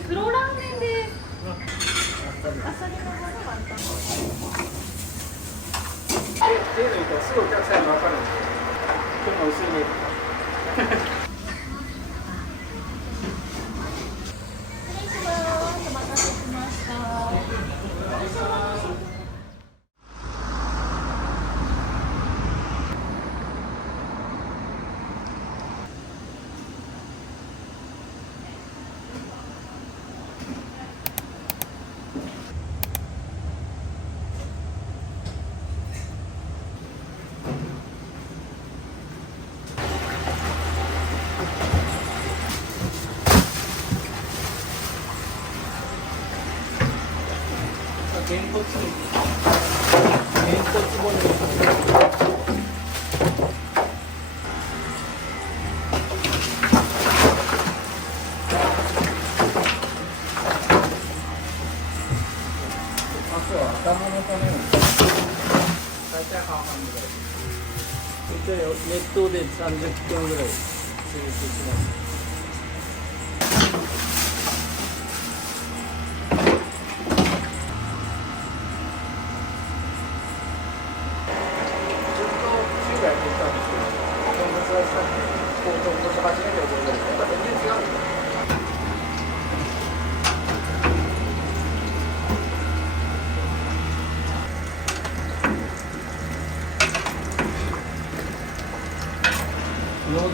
黒ラーメンであっさりのものがあったの。手抜いたらすぐお客さんに分かるんですよ。今日も薄いねとか。失礼します。お待たせしました。げんこつ骨あとは頭の骨を大体半々ぐらい熱湯で30分ぐらい抽出します。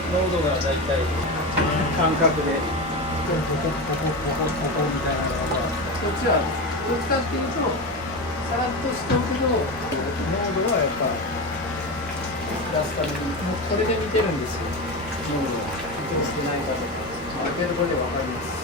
濃度がだいたい感覚でここみたいなのがこっちはどっちかっていうとさらっとしておくと濃度はやっぱ出すためにもうこれで見てるんですよ。濃度が見て少ないかとかある程度これで分かります。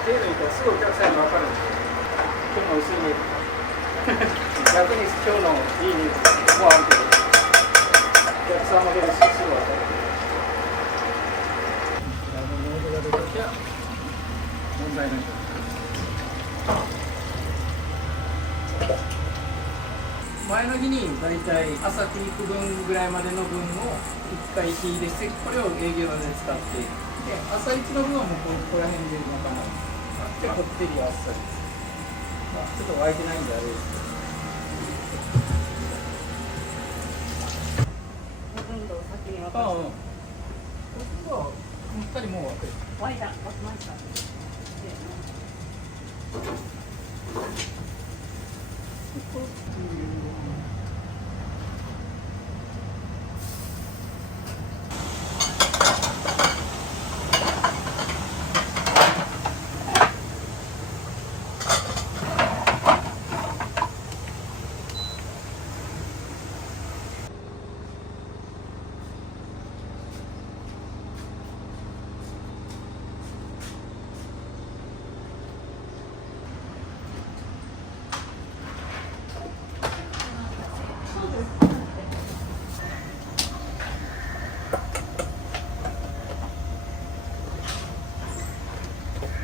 手抜いたらすぐお客さんに分かるんですよ。今日の薄いねとか。逆に今日のいいねもあるけど、お客さんもでもすぐ分かる。濃度が出てきゃ問題ないと思います。前の日にだいたい朝ピーク分ぐらいまでの分を1回火入れして、これを営業で使って、で朝一の分はもうここら辺でなんかでこってりあっさりです。ちょっと沸いてないんであれですけど。温度を先に沸かああ、ここは2人もう沸く。沸いた、沸きました。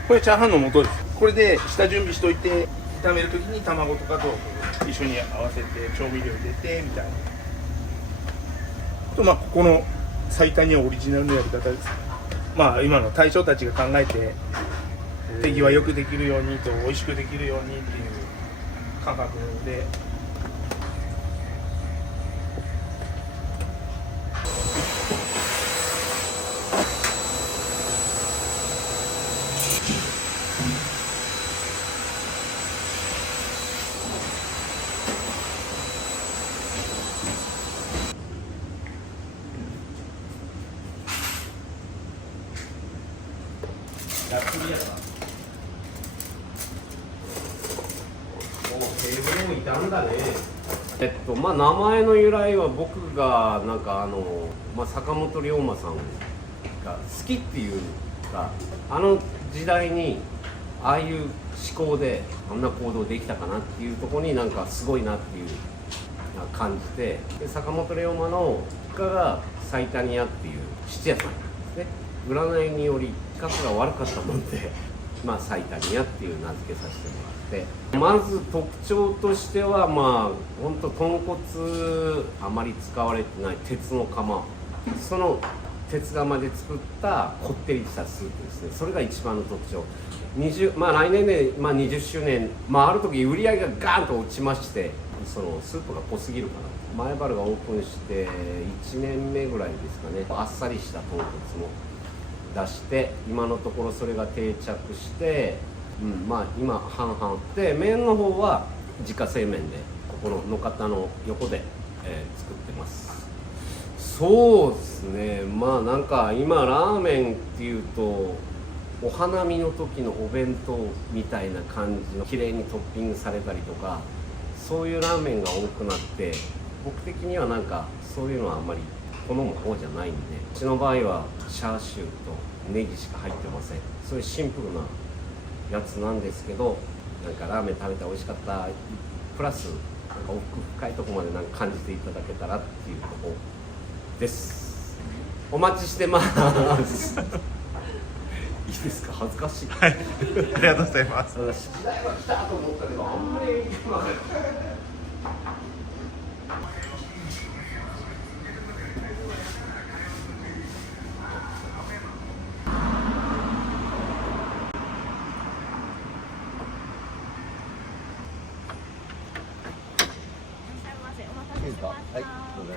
これチャーハンの素です。これで下準備しといて、炒めるときに卵とかと一緒に合わせて調味料入れてみたいな。あとまあここの最短にはオリジナルのやり方です。まあ今の大将たちが考えて手際よくできるようにと美味しくできるようにっていう感覚で。いたんだね。まあ名前の由来は僕がなんか坂本龍馬さんが好きっていうか、あの時代にああいう思考であんな行動できたかなっていうところになんかすごいなっていう感じて、で坂本龍馬の一家がサイタニアっていう質屋さんなんですね。占いにより価格が悪かったもんで、まあサイタニアっていう名付けさせてもらって、まず特徴としてはまあ本当豚骨あまり使われてない鉄の釜、その鉄釜で作ったこってりしたスープですね。それが一番の特徴。まあ来年で、20周年、ある時売り上げがガーンと落ちまして、そのスープが濃すぎるかな。前原がオープンして1年目ぐらいですかね。あっさりした豚骨も出して、今のところそれが定着して、今半々で、麺の方は自家製麺でここの野方の横で、作ってます。そうですね、なんか今ラーメンっていうとお花見の時のお弁当みたいな感じの綺麗にトッピングされたりとか、そういうラーメンが多くなって、僕的にはなんかそういうのはあんまり好む方じゃないんで、うちの場合はチャーシューとネギしか入ってません。そういうシンプルなやつなんですけど、なんかラーメン食べて美味しかったプラスなんか奥深いとこまでなんか感じていただけたらっていうところです。お待ちしてます。いいですか、恥ずかしい。はい、ありがとうございます。時代は来たと思ったけど、あんまり来ません。いいですか？はい、どうぞ。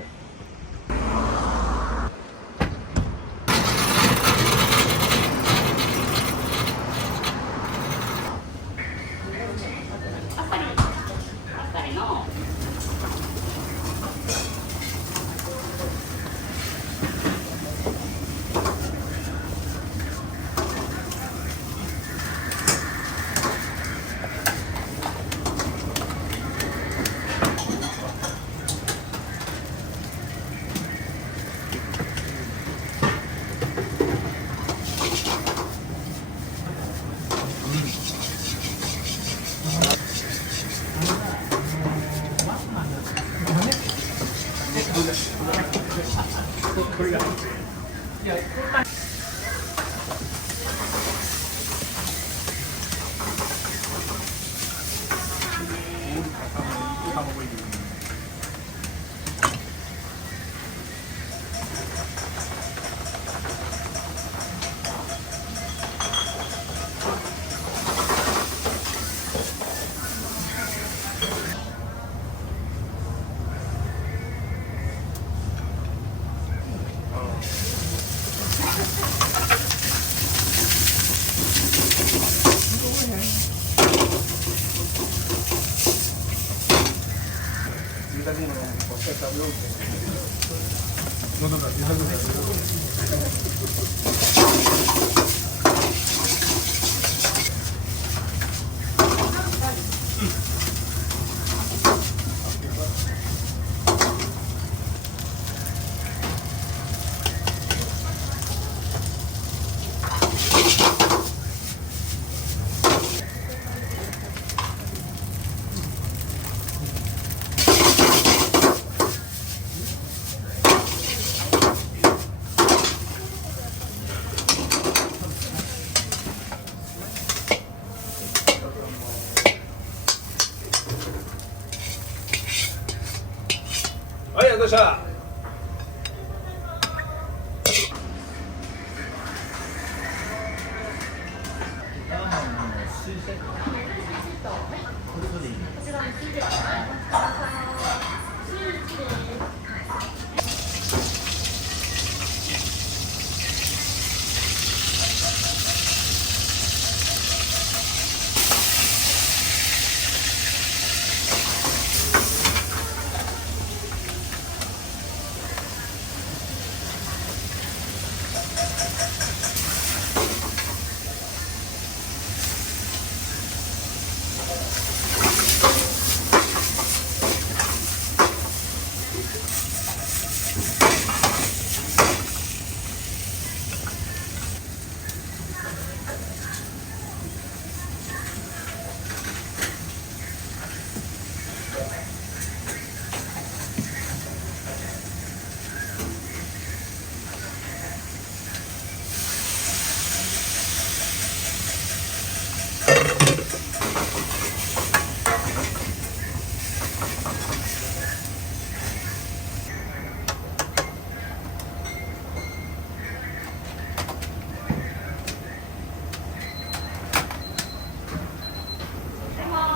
はい、ありがとうございました。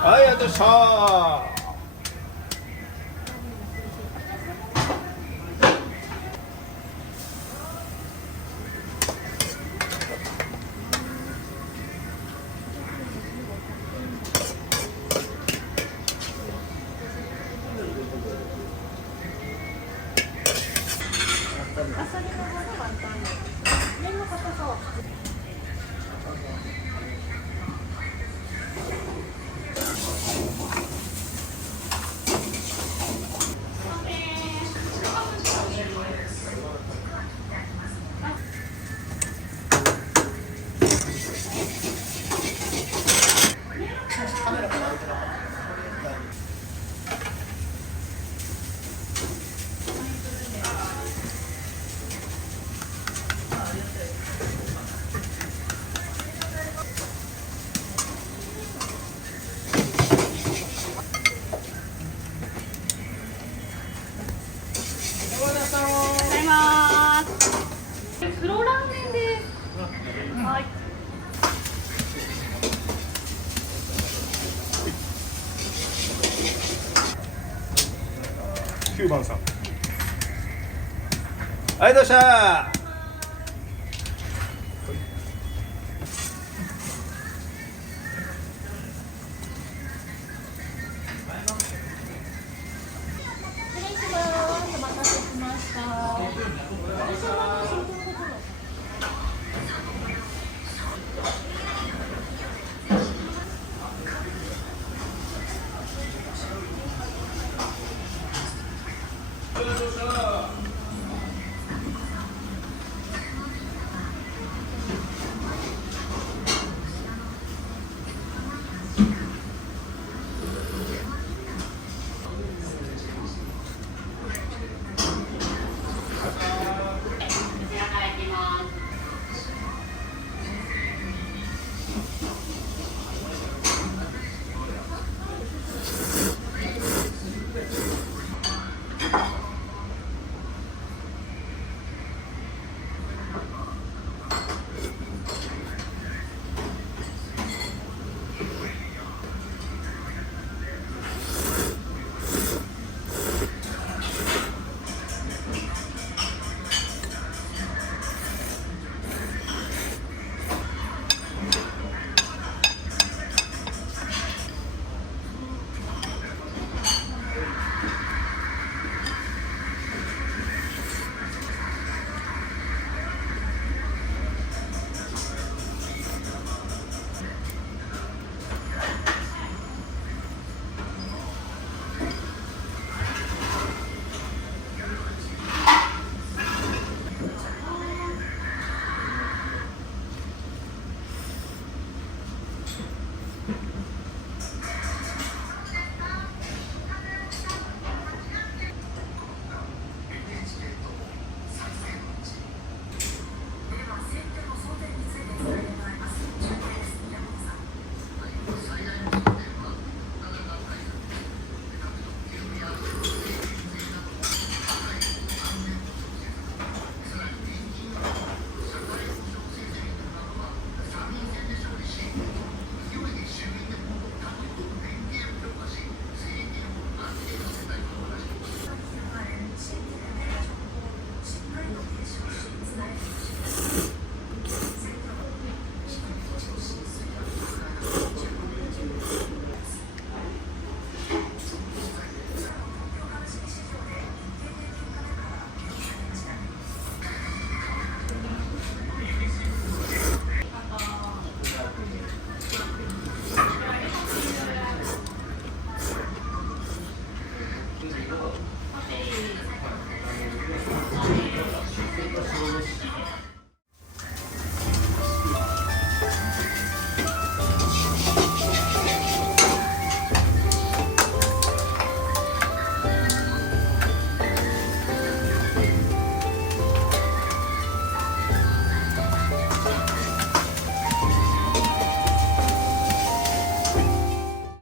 はい、ありがとうございました。あさりの方が簡単です。麺の硬さは普通。ございます。黒ラーメンです。はい。9番さん。ありがとうございました。